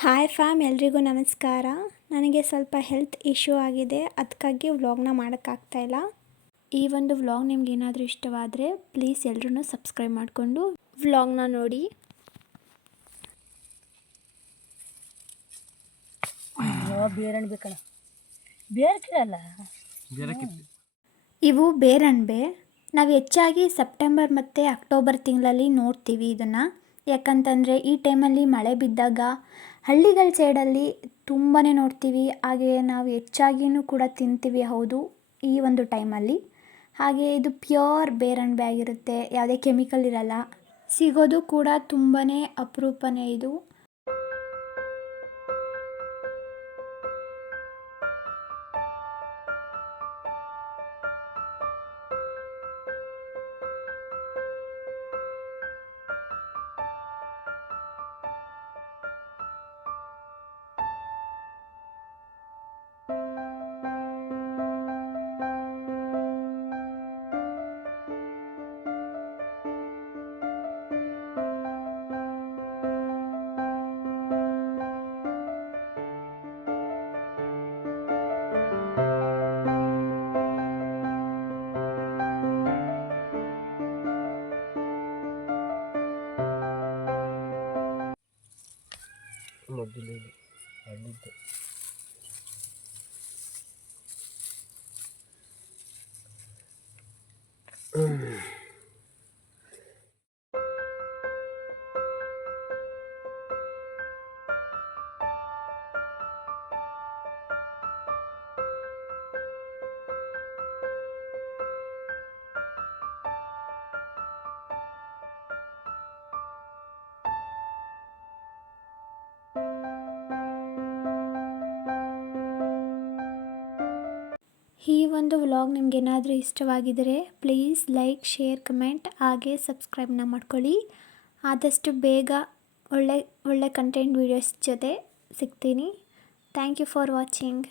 Hi fam, ಎಲ್ರಿಗೂ ನಮಸ್ಕಾರ. ನನಗೆ ಸ್ವಲ್ಪ ಹೆಲ್ತ್ ಇಶ್ಯೂ ಆಗಿದೆ, ಅದಕ್ಕಾಗಿ ವ್ಲಾಗ್ನ ಮಾಡೋಕ್ಕಾಗ್ತಾಯಿಲ್ಲ. ಈ ಒಂದು ವ್ಲಾಗ್ ನಿಮ್ಗೆ ಏನಾದರೂ ಇಷ್ಟವಾದರೆ ಪ್ಲೀಸ್ ಎಲ್ಲರೂ ಸಬ್ಸ್ಕ್ರೈಬ್ ಮಾಡಿಕೊಂಡು ವ್ಲಾಗ್ನ ನೋಡಿ. ಇವು ಬೇರಣ್ಬೆ. ನಾವು ಹೆಚ್ಚಾಗಿ ಸೆಪ್ಟೆಂಬರ್ ಮತ್ತು ಅಕ್ಟೋಬರ್ ತಿಂಗಳಲ್ಲಿ ನೋಡ್ತೀವಿ ಇದನ್ನು. ಯಾಕಂತಂದರೆ ಈ ಟೈಮಲ್ಲಿ ಮಳೆ ಬಿದ್ದಾಗ ಹಳ್ಳಿಗಳ ಸೈಡಲ್ಲಿ ತುಂಬಾ ನೋಡ್ತೀವಿ. ಹಾಗೆ ನಾವು ಹೆಚ್ಚಾಗಿಯೂ ಕೂಡ ತಿಂತೀವಿ, ಹೌದು, ಈ ಒಂದು ಟೈಮಲ್ಲಿ. ಹಾಗೆ ಇದು ಪ್ಯೂರ್ ಬೇರಣ್ಬೆ ಆಗಿರುತ್ತೆ, ಯಾವುದೇ ಕೆಮಿಕಲ್ ಇರಲ್ಲ. ಸಿಗೋದು ಕೂಡ ತುಂಬಾ ಅಪರೂಪನೇ ಇದು. ಮೊದಲಿಗೆ ಹಳ್ಳಿದ್ದೆ ಈ ಒಂದು ವ್ಲಾಗ್ ನಿಮ್ಗೆ ಏನಾದರೂ ಇಷ್ಟವಾಗಿದ್ದರೆ ಪ್ಲೀಸ್ ಲೈಕ್, ಶೇರ್, ಕಮೆಂಟ್ ಹಾಗೆ ಸಬ್ಸ್ಕ್ರೈಬ್ನ ಮಾಡ್ಕೊಳ್ಳಿ. ಆದಷ್ಟು ಬೇಗ ಒಳ್ಳೆ ಕಂಟೆಂಟ್ ವೀಡಿಯೋಸ್ ಜೊತೆ ಸಿಗ್ತೀನಿ. Thank you for watching.